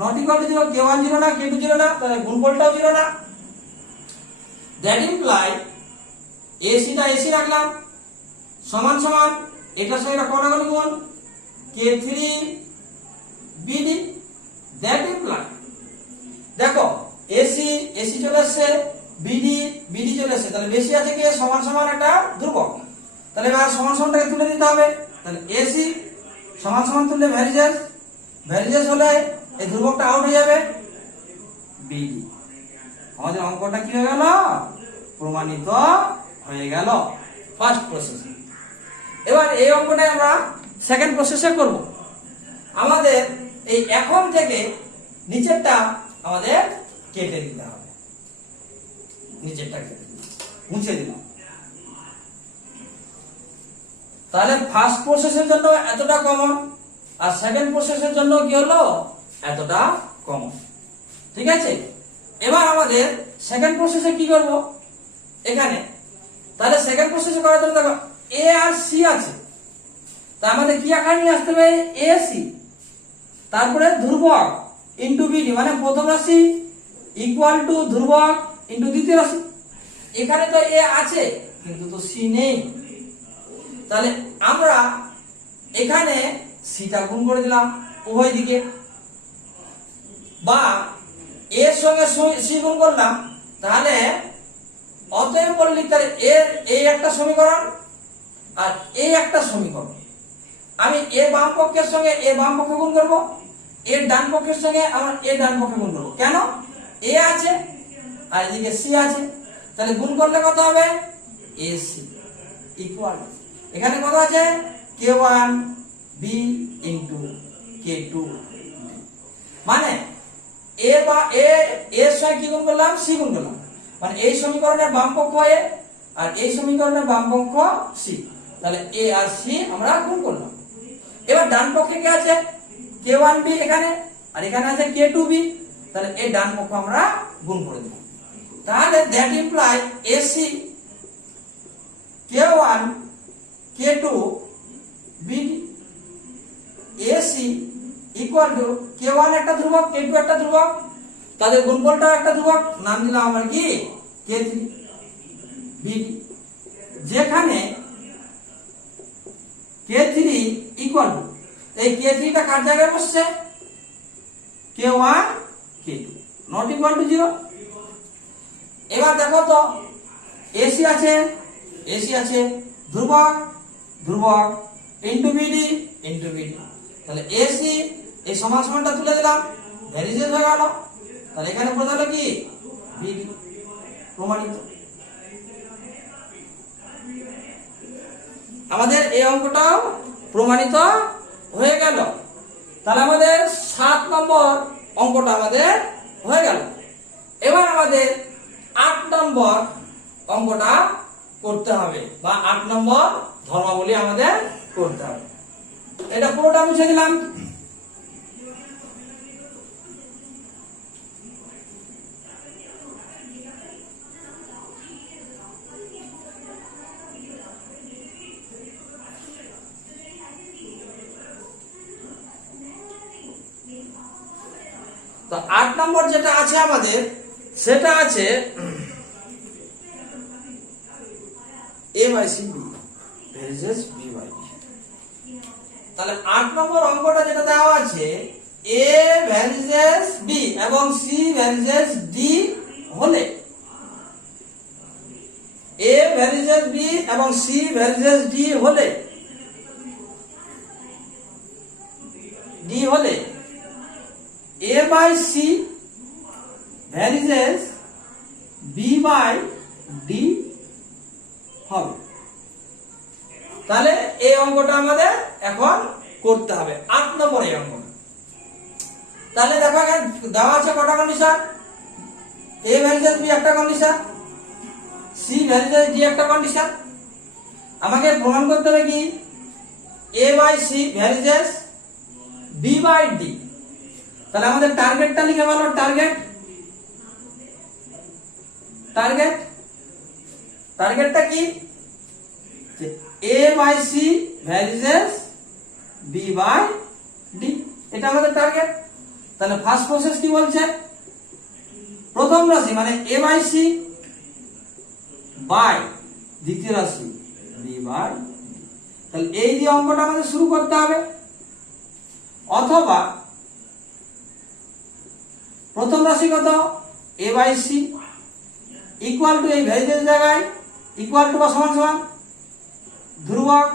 not equal to 0, K1 0 না, K2 0 না, তাহলে গুণফলটাও 0 না। দ্যাট ইমপ্লাই এসিটা এসি রাখলাম সমান সমান এটার সঙ্গে এটা কটাগুলো গুণ K3 বিডি। দ্যাট ইমপ্লাই দেখো এসি এসি চলে আসছে, বিডি বিডি চলে আসছে, তাহলে বেশি আছে কে সমান সমান একটা ধ্রুবক। তাহলে এবার সমান সমানটাকে তুলে দিতে হবে। তাহলে এসি সমান সমান তুললে ভ্যারিজেস, ভ্যারিজেস হলে এই ধ্রুবকটা আউট হয়ে যাবে বিডি। আমাদের অঙ্কটা কি হয়ে গেল? প্রমাণিত হয়ে গেল ফার্স্ট প্রসেসে। এবার এই অঙ্কটা আমরা সেকেন্ড প্রসেসে করব। আমাদের এই এখন থেকে নিচেরটা আমাদের কেটে দিতে হবে, নিচেরটা কেটে দিলাম, মুছে দিলাম। তাহলে ফার্স্ট প্রসেসের জন্য এতটা কমন, আর সেকেন্ড প্রসেসের জন্য কি হলো এতটা কমন। ঠিক আছে, এবার আমাদের সেকেন্ড প্রসেসে কি করব এখানে। তাহলে সেকেন্ড প্রসেসে করার জন্য দেখো এ আর সি আছে, তা আমাদের কি আকারে নিয়ে আসতে হবে এ সি, তারপরে ধ্রুবক ইনটু বিডি, মানে প্রথম রাশি ইকুয়াল টু ধ্রুবক ইনটু দ্বিতীয় রাশি। এখানে তো এ আছে কিন্তু তো সি নেই, তাহলে আমরা এখানে সিটা গুণ করে দিলাম উভয় দিকে, বা এর সঙ্গে সি গুণ করলাম। তাহলে অতএব বলে লিখতে হবে এর এই একটা সমীকরণ আর এই একটা সমীকরণ। আমি এ বাম পক্ষের সঙ্গে এ বাম পক্ষে গুণ করব, এর ডান পক্ষের সঙ্গে আমরা এ ডান পক্ষে গুণ করব। কেন? এ আছে আর এদিকে সি আছে, তাহলে গুণ করলে কত হবে এসি ইকুয়াল এখানে কত আছে K1 B ইনটু K2 মানে এ বা এ এর সঙ্গে কি গুণ করলাম সি গুণ করলাম, মানে এই সমীকরণের বাম পক্ষ এ আর এই সমীকরণের বাম পক্ষ সি, তাহলে এ আর সি আমরা গুণ করলাম। এবার ডান পক্ষে কি আছে K1 B এখানে, আর এখানে আছে K2 B, তাহলে এই ডান পক্ষ আমরা গুণ করে দিলাম। তাহলে that imply AC K1 K2 B AC equal to K1 একটা ধ্রুবক K2 একটা ধ্রুবক, তাদের গুণফলটাও একটা ধ্রুবক, নাম দিলাম আমরা কি K3 B, যেখানে K3 ইকুয়াল টু এই K3 টা কার জায়গায় বসছে K1 K2 not equal to 0। এবার দেখো তো AC আছে ধ্রুবক ধ্রুবক ইনটু বিডি, তাহলে AC এই সমান সমানটা তুলে দিলাম, ভ্যারিজেস হয়ে গেল। তাহলে এখানে বলতে হলো কি বিডি প্রমাণিত। আমাদের এই অঙ্কটাও প্রমাণিত হয়ে গেল। তাহলে আমাদের 7 নম্বর অঙ্কটা আমাদের হয়ে গেল। এবার আমাদের 8 নম্বর অঙ্কটা করতে হবে, বা 8 নম্বর ধর্মাবলী আমাদের করতে হবে। এটা পুরোটা মুছে দিলাম। তো 8 নম্বর যেটা আছে আমাদের সেটা আছে a by c b varies as b by d। তাহলে 8 নম্বর অঙ্কটা যেটা দেওয়া আছে a ভ্যারিজেস b এবং c ভ্যারিজেস d হলে, a ভ্যারিজেস b এবং c ভ্যারিজেস d হলে a by c varies as b by d হবে। তাহলে এই অঙ্কটা আমাদের এখন করতে হবে 8 নম্বর এই অঙ্কটা। তাহলে দেখো এখানে দেওয়া আছে কটা কন্ডিশন, এ ভ্যারিজেস বি একটা কন্ডিশন, সি ভ্যারিজেস ডি একটা কন্ডিশন। আমাকে প্রমাণ করতে হবে কি A by C varies B by D. তাহলে আমাদের টার্গেটটা লিখে বলো, টার্গেটটা কি A by C varies B by D, এটা আমাদের টার্গেট। তাহলে ফার্স্ট প্রসেস কি বলছে, প্রথম রাশি মানে এ বাই সি বাই দ্বিতীয় রাশি বি বাই ডি। তাহলে এই যে অঙ্কটা আমাদের শুরু করতে হবে, অথবা প্রথম রাশি কত এ বাই সি ইকুয়াল টু এই ভ্যারিজেস জায়গায় ইকুয়াল টু বা সমান সমান ধ্রুবক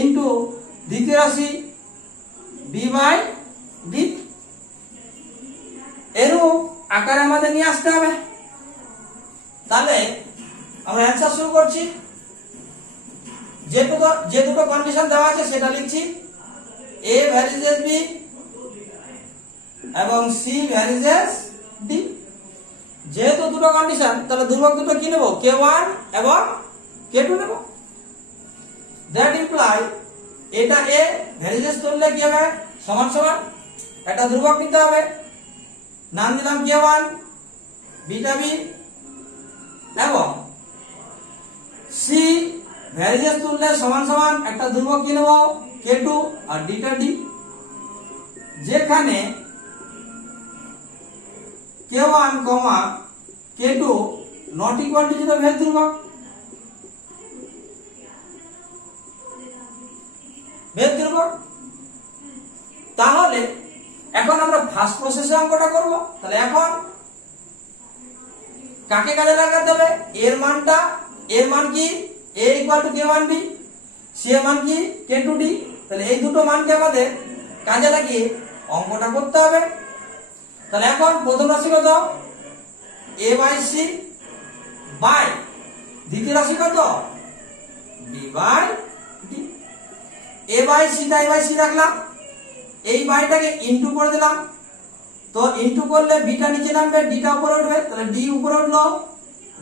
ইন্টু দ্বিতীয় রাশি বি বাই ডি, এরূপ আকারে আমাদের নিয়ে আসতে হবে। তাহলে আমরা অ্যান্সার শুরু করছি। যে দুটো কন্ডিশন দেওয়া আছে সেটা লিখছি, এ ভ্যারিজেস বি এবং সি ভ্যারিজেস ডি। যেহেতু দুটো কন্ডিশন তাহলে ধ্রুবক দুটো কি নেব, k1 এবং k2 নেব। দ্যাট ইমপ্লাই এটা এ ভ্যারিজেস তুললে কি হবে, সমান সমান একটা ধ্রুবক নিতে হবে, নাম দিলাম k1 বিটা বি, এবং সি ভ্যারিজেস তুললে সমান সমান একটা ধ্রুবক কি নেব k2 আর ডিটা ডি, যেখানে k1, k2 not equal two যেটা ভেদ ধ্রুবক, তাহলে এখন আমরা ফার্স্ট প্রসেসে অঙ্কটা করব। তাহলে এখন কাকে কাজে লাগাতে হবে, এর মান কি a equal to k1 b, C এর মান কি k2 d। তাহলে এই দুটো মানকে আমাদের কাজে লাগিয়ে অঙ্কটা করতে হবে। তাহলে এখন প্রথম রাশি কত a বাই সি বাই দ্বিতীয় রাশি কত b by d। a by C রাখলাম, এই বাইটাকে ইনটু করে দিলাম, তো ইনটু করলে বিটা নিচে নামবে, ডিটা উপরে উঠবে, তাহলে ডি উপরে উঠলো,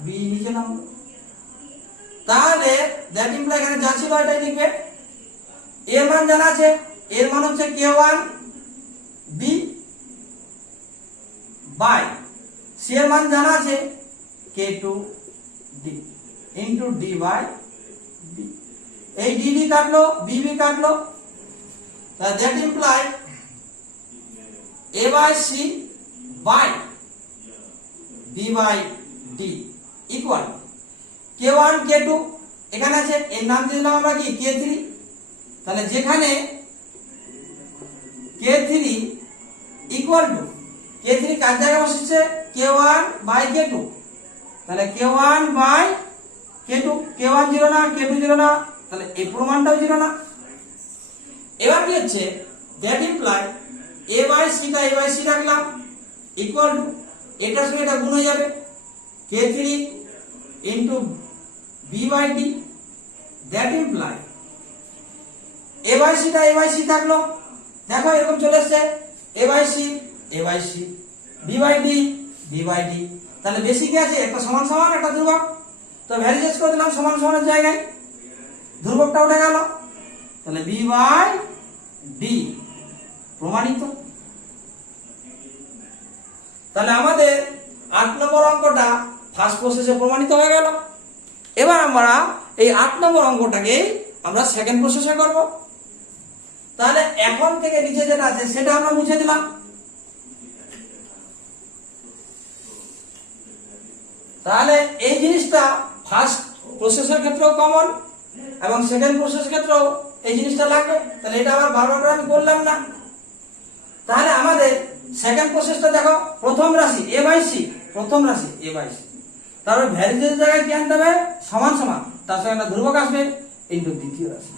বি নিচে নামলো। তাহলে দ্যাট ইমপ্লাই এখানে যা ছিল এটাই লিখবে। এর মান জানা আছে, এর মান হচ্ছে k1 b বাই সি এর মান জানা আছে k2 d into d by b। এই d d কাটলো, b b কাটলো, তাহলে that imply a by C by b by d equal k1 k2 এখানে আছে, এর নাম দিলাম আমরা কি k3। তাহলে যেখানে k3 ইকুয়াল টু k3 কার জায়গায় বসেছে k1 বাই k2, তাহলে k1 by k2, k1 zero না k2 জিরো না, তাহলে এই প্রমাণটাও জিরো না। এবার কি হচ্ছে, that imply a by C রাখলাম ইকুয়াল টু এটার সঙ্গে এটা গুণ হয়ে যাবে k3 into b by d। That imply a by C থাকলো, দেখো এরকম চলে এসেছে a by C b by d। তাহলে বেশি কি আছে, একটা সমান সমান একটা ধ্রুবক, তো ভ্যারিজেস করে দিলাম সমান সমানের জায়গায়, ধ্রুবকটা উঠে গেল, তাহলে b বাই d প্রমাণিত। তাহলে আমাদের 8 নম্বর অঙ্কটা ফার্স্ট প্রসেসে প্রমাণিত হয়ে গেল। এবার আমরা এই 8 নম্বর অঙ্কটাকে আমরা সেকেন্ড প্রসেসে করব। তাহলে এখন থেকে নিচে যেটা আছে সেটা আমরা মুছে দিলাম। তাহলে এই জিনিসটা ফার্স্ট প্রসেসের ক্ষেত্রেও কমন এবং সেকেন্ড প্রসেসের ক্ষেত্রেও এই জিনিসটা লাগবে, তাহলে এটা আবার বারবার করে আমি করলাম না। তাহলে আমাদের সেকেন্ড প্রসেসটা দেখো, প্রথম রাশি a বাই সি, তারপরে ভ্যারিজের জায়গায় কি আনতে হবে সমান সমান, তার সঙ্গে একটা ধ্রুবক আসবে ইনটু দ্বিতীয় রাশি।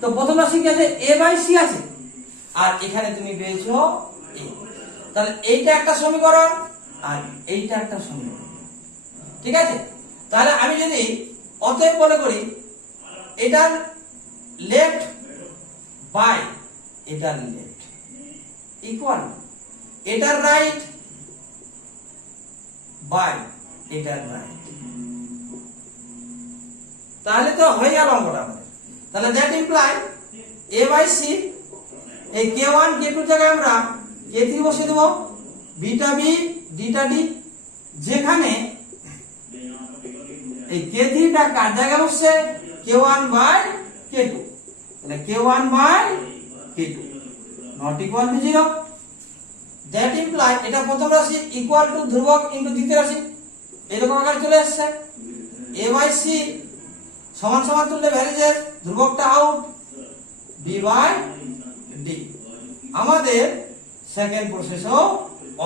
তো প্রথম রাশি কি আছে a বাই সি আছে, আর এখানে তুমি পেয়েছো a, তাহলে এইটা একটা সমীকরণ আর এইটা একটা সমীকরণ, ঠিক আছে। তাহলে আমি যদি অতএব বলে করি এটার লেফট বাই এটার লেফট, ইকুয়াল এটার রাইট বাই এটার রাইট। তাহলে তো হয়ে গেল অঙ্কটা আমাদের। তাহলে that imply a by C, এই k1 k2 জায়গায় আমরা k3 বসিয়ে দেব, বিটা বি ডিটা ডি, যেখানে এই k3 টা কার জায়গায় বসছে k1 বাই k2, তাহলে k1 by k2 not equal to 0। That imply এটা প্রথম রাশি ইকুয়াল টু ধ্রুবক ইনটু দ্বিতীয় রাশি, এরকম আকারে চলে আসছে। a বাই সি সমান সমান তুললে ভ্যারিজের ধ্রুবকটা আউট, b বাই ডি। আমাদের সেকেন্ড প্রসেসও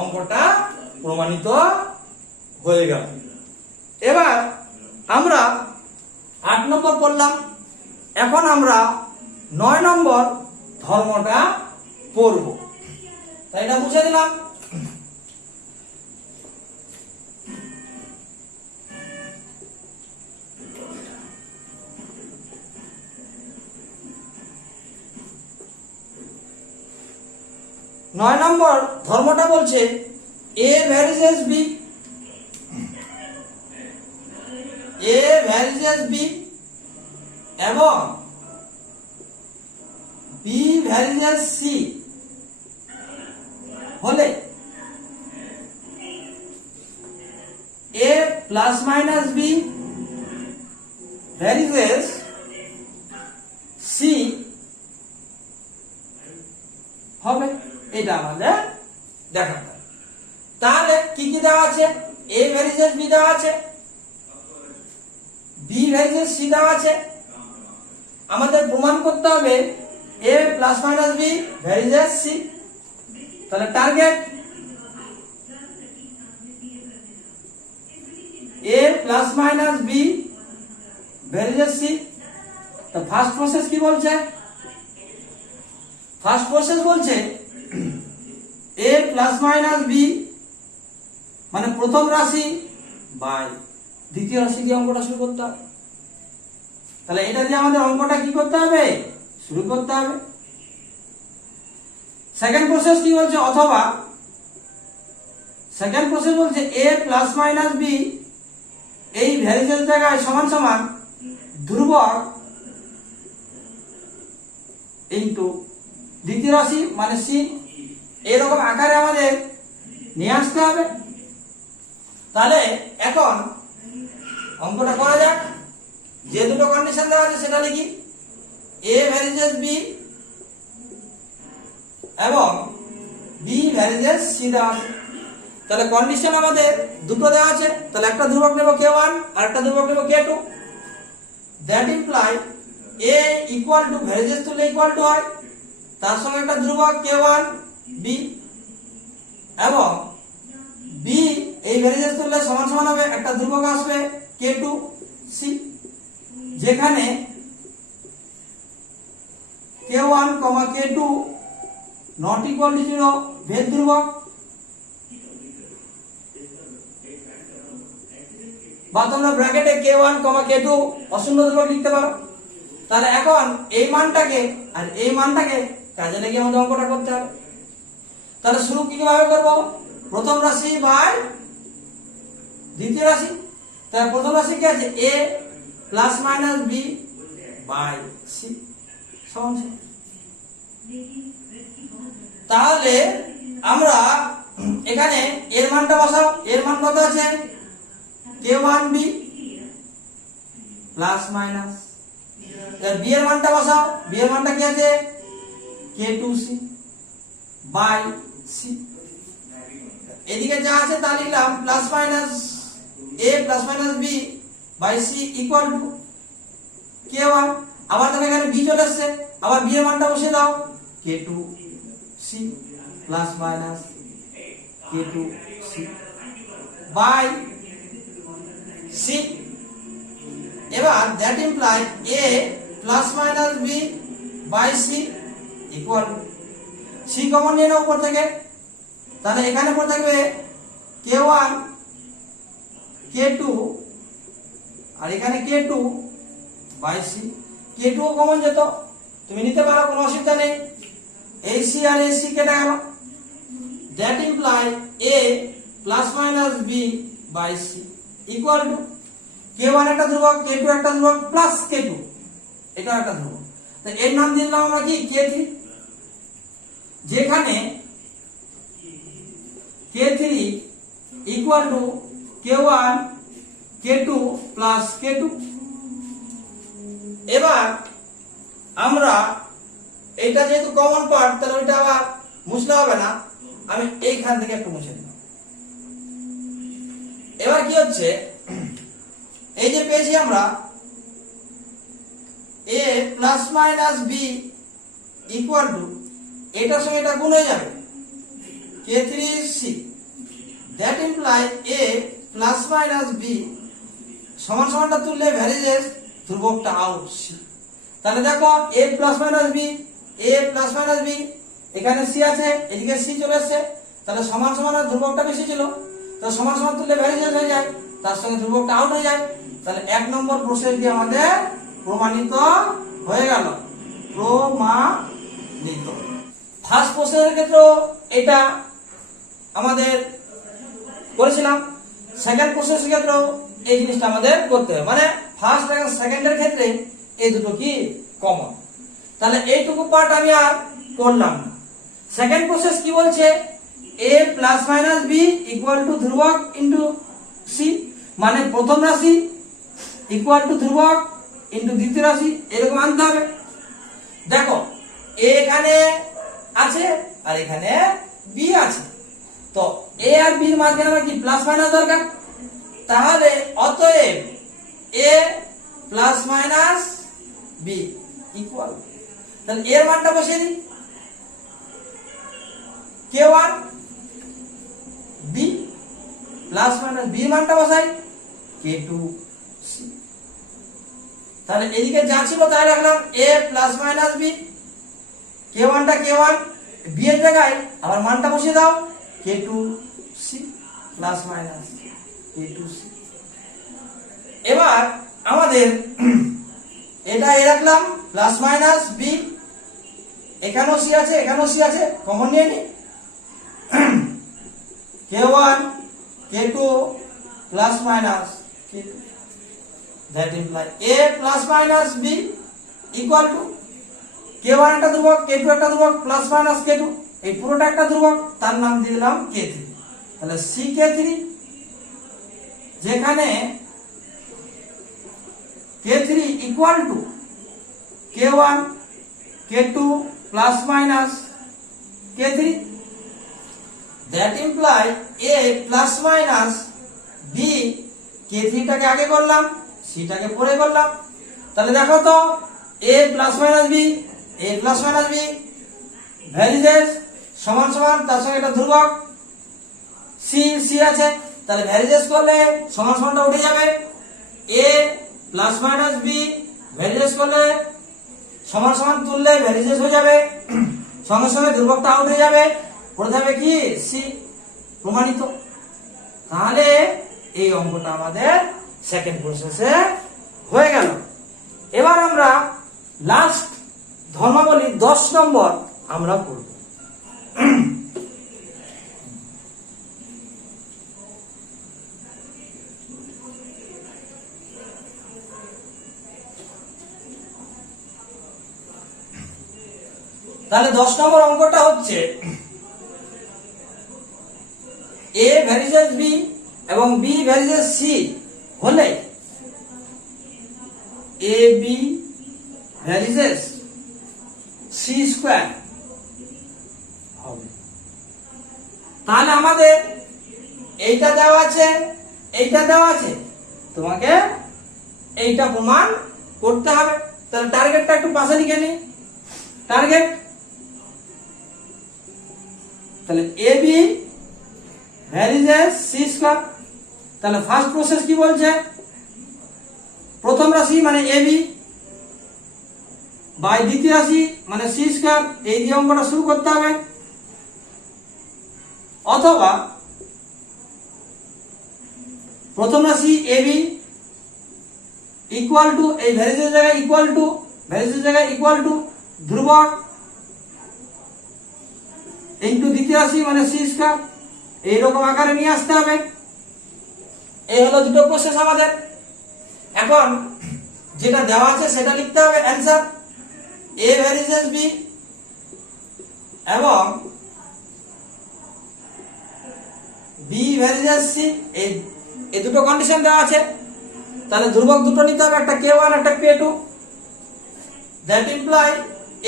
অঙ্কটা প্রমাণিত হয়ে গেল। এবার আমরা 8 নম্বর পড়লাম, এখন আমরা 9 নম্বর ধর্মটা পড়ব। তাই এটা বুঝে দিলাম। নয় নম্বর ধর্মটা বলছে a varies as b, a varies as b এবং b ভ্যারিজেস c হলে a plus minus b varies as c হবে, এটা আমাদের দেখাতে হবে। তাহলে কি কি দেওয়া আছে, a ভ্যারিজেস b দেওয়া আছে, b ভ্যারিজেস c দেওয়া আছে। আমাদের প্রমাণ করতে হবে a plus minus b varies as c। তাহলে target a plus minus b varies as c। তো ফার্স্ট প্রসেস কি বলছে, ফার্স্ট প্রসেস বলছে a প্লাস মাইনাস b মানে প্রথম রাশি বাই দ্বিতীয় রাশি দিয়ে অঙ্কটা শুরু করতে হবে। তাহলে এটা দিয়ে আমাদের অঙ্কটা কি করতে হবে, শুরু করতে হবে। সেকেন্ড প্রসেস কি বলছে, অথবা সেকেন্ড প্রসেস বলছে a প্লাস মাইনাস b এই ভ্যারিজেস জায়গায় সমান সমান ধ্রুবক ইনটু দ্বিতীয় রাশি মানে c, এরকম আকারে আমাদের নিয়ে আসতে হবে। তাহলে এখন অঙ্কটা করা যাক। যে দুটো কন্ডিশন দেওয়া আছে সেটা লিখি, a ভ্যারিজেস b এবং b ভ্যারিজেস c দেওয়া আছে। তাহলে কন্ডিশন আমাদের দুটো দেওয়া আছে, তাহলে একটা ধ্রুবক নেব k1 আর একটা ধ্রুবক নেব k2। That imply a equal two varies as তুললে ইকুয়াল টু হয়, তার সঙ্গে একটা ধ্রুবক k1 b এবং b এই ভ্যারিজেস তুললে সমান সমান হবে একটা ধ্রুবক আসবে k2 c, যেখানে k1 k2 not equal to 0 ভেদ ধ্রুবক, বা তোমরা ব্র্যাকেটে k1 k2 অশূন্য ধ্রুবক লিখতে পারো। তাহলে এখন এই মানটাকে আর এই মানটাকে কাজে লাগিয়ে আমাদের অঙ্কটা করতে হবে। তাহলে শুরু কিভাবে করব, প্রথম রাশি বাই দ্বিতীয় রাশি। তাহলে প্রথম রাশি কি আছে, a plus minus b by c সমান। তাহলে আমরা এখানে এর মানটা বসাও, এর মান কত আছে k1b প্লাস মাইনাস, b এর মানটা বসাও, b এর মানটা কি আছে k2c বাই c। এদিকে যা আছে তা লিখলাম, plus minus a plus minus b by c equal to k1। আবার দেখো এখানে b চলে আসছে, আবার b এর মানটা বসিয়ে দাও, k2c plus minus k2c by c। এবার that imply a plus minus b by c equal c common নিয়ে নাও উপর থেকে। তাহলে এখানে পড়ে থাকবে k1 k2 আর এখানে k2 by c, k2 common যেত তুমি নিতে পারো, কোনো অসুবিধা নেই। এই c আর এই c কেটে গেল, that imply A plus minus B by C equal to k1 একটা ধ্রুবক, k2 একটা ধ্রুবক প্লাস k2 এটা একটা ধ্রুবক। তো এর নাম দিলাম আমরা কি k3, যেখানে k3 equal to k1 k2 plus k2। এবার আমরা এটা যেহেতু কমন পার্ট, তাহলে ওইটা আবার মুছলে হবে না, আমি এইখান থেকে একটু মুছে দিলাম। এবার কি হচ্ছে, এই যে পেয়েছি আমরা a plus minus B equal to, এটার সঙ্গে এটা গুণ হয়ে যাবে k3c, that imply a plus minus B সমান সমানটা তুললে ভ্যারিজেস ধ্রুবকটা আউট c। তাহলে দেখো a প্লাস মাইনাস বি, এখানে c আছে, এদিকে c চলে আসছে, তাহলে সমান সমান আর ধ্রুবকটা বেশি ছিল, তাহলে সমান সমান তুললে ভ্যারিজেস হয়ে যায়, তার সঙ্গে ধ্রুবকটা আউট হয়ে যায়। তাহলে 1 নম্বর প্রসেস দিয়ে আমাদের প্রমাণিত হয়ে গেল, প্রমাণিত। ফার্স্ট প্রসেসের ক্ষেত্রে এটা আমাদের করেছিলাম, সেকেন্ড প্রসেসের ক্ষেত্রেও এই জিনিসটা আমাদের করতে হবে, মানে ফার্স্ট এবং সেকেন্ডের ক্ষেত্রে এই দুটো কি কমন। তাহলে এইটুকু পার্ট আমি আর করলাম না। সেকেন্ড প্রসেস কি বলছে, a plus minus B equal to ধ্রুবক ইন্টু সি, মানে প্রথম রাশি ইকুয়াল টু ধ্রুবক ইন্টু দ্বিতীয় রাশি, এরকম আনতে হবে। দেখো a এখানে আছে আর এখানে b আছে, তো a আর b এর মাঝখানে আমার কি প্লাস মাইনাস দরকার, তাহলে অতএব a plus minus b equal, তাহলে এর মানটা বসিয়ে দিই k1 b plus minus b এর মানটা বসাই k2 c। তাহলে এদিকে যা ছিল তাই রাখলাম a plus minus b, k1 টা k1, b এর জায়গায় আবার মানটা বসিয়ে দাও k2 c plus minus k2 c। এবার আমাদের এটা এ রাখলাম প্লাস মাইনাস b, এখানেও c আছে এখানেও c আছে, কমন নিয়ে নি k1 k2 plus minus k2, that imply a plus minus b equal to k1 একটা ধ্রুবক, k2 একটা ধ্রুবক প্লাস মাইনাস k2, এই পুরোটা একটা ধ্রুবক, তার নাম দিয়ে দিলাম k3। তাহলে ck3, যেখানে k3 equal to k1 k2 plus minus k3, that imply a plus minus b, k3 টাকে আগে করলাম, c টাকে পরে করলাম। তাহলে দেখো তো a plus minus b varies as সমান সমান, তার সঙ্গে এটা ধ্রুবক c আছে, তাহলে ভ্যারিজেস করলে সমান সমানটা উঠে যাবে, a plus minus b varies as করলে সমান সমান তুললে ভ্যারিজেস হয়ে যাবে, সঙ্গে সঙ্গে ধ্রুবকটা আউট হয়ে যাবে, পড়ে যাবে কি c, প্রমাণিত। তাহলে এই অঙ্কটা আমাদের সেকেন্ড প্রসেসে হয়ে গেল। এবার আমরা লাস্ট ধর্মাবলী 10 নম্বর আমরা করব। তাহলে 10 নম্বর অঙ্কটা হচ্ছে a ভ্যারিজেস b এবং b ভ্যারিজেস c হলে a b varies as c square হবে। তাহলে আমাদের এইটা দেওয়া আছে, এইটা দেওয়া আছে, তোমাকে এইটা প্রমাণ করতে হবে। তাহলে টার্গেটটা একটু পাশে লিখে নি, টার্গেট, তাহলে A B varies as C square. তাহলে ফার্স্ট প্রসেস কি বলছে, প্রথম রাশি মানে এ বি বাই দ্বিতীয় রাশি মানে সি স্কয়ার, এই দিয়ে অঙ্কটা শুরু করতে হবে। অথবা প্রথম রাশি এ বি ইকুয়াল টু, এই ভ্যারিজেস জায়গায় ইকুয়াল টু, ভ্যারিজেস জায়গায় ইকুয়াল টু ধ্রুবক ইন্টু দ্বিতীয় রাশি মানে সি স্কয়ার, এইরকম আকারে নিয়ে আসতে হবে। এই হলো দুটো প্রসেস আমাদের। এখন যেটা দেওয়া আছে সেটা লিখতে হবে অ্যান্সার। এ ভ্যারিজেস বি এবং বি ভ্যারিজেস সি, এই দুটো কন্ডিশন দেওয়া আছে। তাহলে ধ্রুবক দুটো নিতে হবে, একটা k1 একটা k2। That imply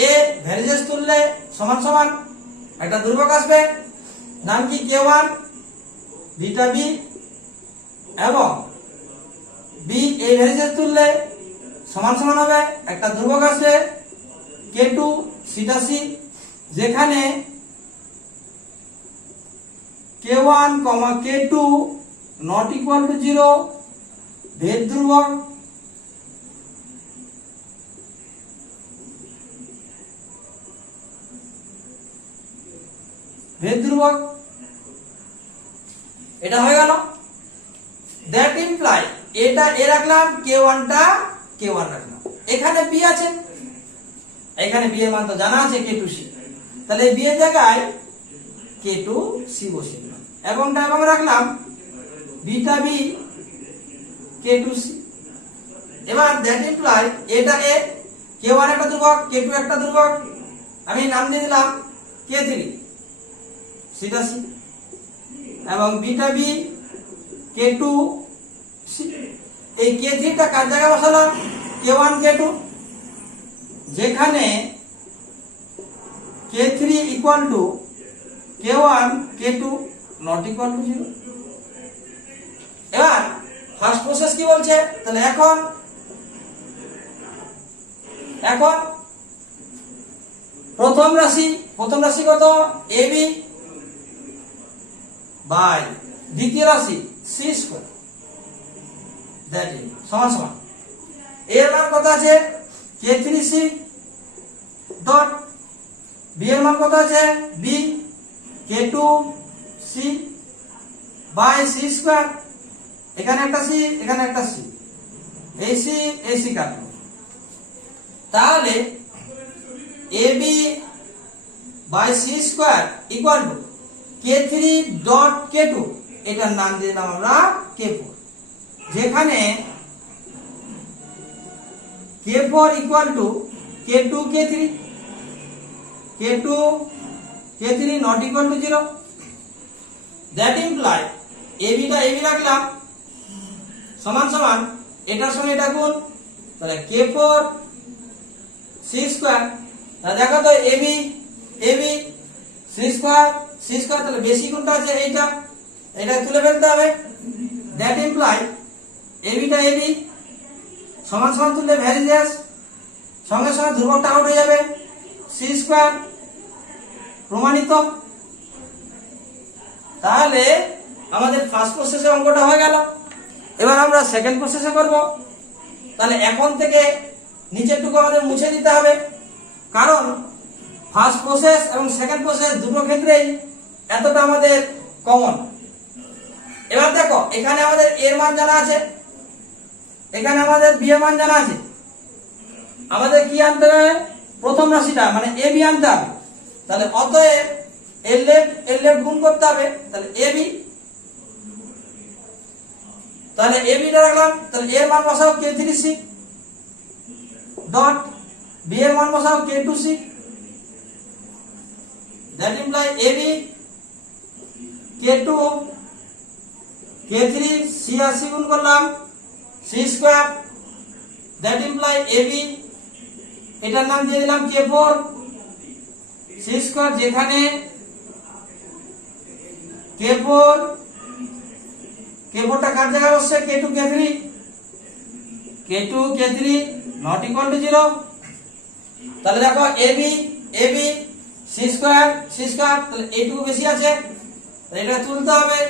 A varies as তুললে সমান সমান একটা ধ্রুবক আসবে, নাম কি k1 বিটা বি, এবং বি এ ভ্যারিজেস তুললে সমান সমান হবে একটা ধ্রুবক আসবে k2 সিটা সি, যেখানে k1 k2 not equal to 0 ভেদ ধ্রুবক, ভেদ ধ্রুবক। এটা হয়ে গেল। দ্যাট ইমপ্লাই এটা এ রাখলাম, k1 টা k1 রাখলাম, এখানে বি আছে, এখানে বি এর মান তো জানা আছে k2 সি, তাহলে বি এর জায়গায় k2 সি বসিয়ে দিলাম, এবংটা এবং রাখলাম বিটা বি k2 সি। এবার দ্যাট ইমপ্লাই এটা এ, k1 একটা ধ্রুবক, k2 একটা ধ্রুবক, আমি নাম দিয়ে দিলাম k3 সিটা সি, এবং বিটা বি k2 সি। এই k3 টা কার জায়গায় বসালাম, k1 k2, যেখানে k3 equal to k1 k2 not equal to 0। এবার ফার্স্ট প্রসেস কি বলছে, তাহলে এখন প্রথম রাশি কত, ab বাই দ্বিতীয় রাশি সি স্কয়ার, দ্যাট ইজ সমান সমান এর মান কত আছে k3c ডট, বি এর মান কত আছে b k2c by C square, এখানে একটা সি এখানে একটা সি, এই সি কাটলো। তাহলে ab by C square equal to k3 dot k2, এটার নাম দিলাম আমরা k4, যেখানে k4 equal to k2 k3 not equal to 0। That imply ab টা ab রাখলাম সমান সমান এটার সঙ্গে এটা গুণ, তাহলে k4 সি স্কয়ার। তাহলে দেখো তো ab সি স্কয়ার, তাহলে বেশি কোনটা আছে এটা তুলে ফেলতে হবে। দ্যাট ইমপ্লাই ab টা ab সমান সমান তুললে ভ্যারিজেস, সঙ্গে সঙ্গে ধ্রুবকটা আউট হয়ে যাবে, সি স্কয়ার প্রমাণিত। তাহলে আমাদের ফার্স্ট প্রসেসে অঙ্কটা হয়ে গেল। এবার আমরা সেকেন্ড প্রসেসে করব। তাহলে এখন থেকে নিচেরটুকু আমাদের মুছে দিতে হবে, কারণ ফার্স্ট প্রসেস এবং সেকেন্ড প্রসেস দুটো ক্ষেত্রেই এতটা আমাদের কমন। এবার দেখো এখানে আমাদের এর মান জানা আছে, এখানে আমাদের বি এর মান জানা আছে, আমাদের কি আনতে হবে, প্রথম রাশিটা মানে এ বি আনতে হবে। তাহলে অতএব এর লেফট গুণ করতে হবে, তাহলে এ বি, তাহলে এ বিটা রাখলাম, তাহলে এর মান বসাও k3c ডট, বি এর মান বসাও k2c, that imply A B k2 k3 c আর c গুণ করলাম C square, that imply A B, এটার নাম দিয়ে দিলাম k4 সি স্কয়ার, যেখানে k4 টা কার জায়গায় বসছে k2 k3 not equal to 0। তাহলে দেখো ab সি স্কয়ার, তাহলে এইটুকু বেশি আছে, এটা তুলতে হবে।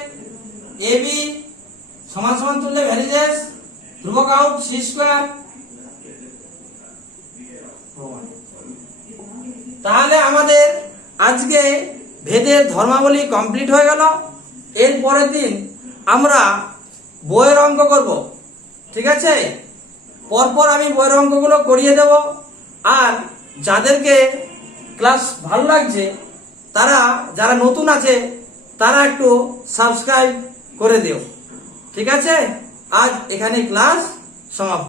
ab সমান সমান তুললে ভ্যারিজেস, ধ্রুবক আউট সি স্কয়ার। তাহলে আমাদের আজকে ভেদের ধর্মাবলী কমপ্লিট হয়ে গেল। এর পরের দিন আমরা বইয়ের অঙ্ক করব, ঠিক আছে? পরপর আমি বইয়ের অঙ্কগুলো করিয়ে দেব। আর যাদেরকে ক্লাস ভালো লাগছে তারা যারা নতুন আছে তারা একটু সাবস্ক্রাইব করে দিও। ঠিক আছে, আজ এখানে ক্লাস সমাপ্ত।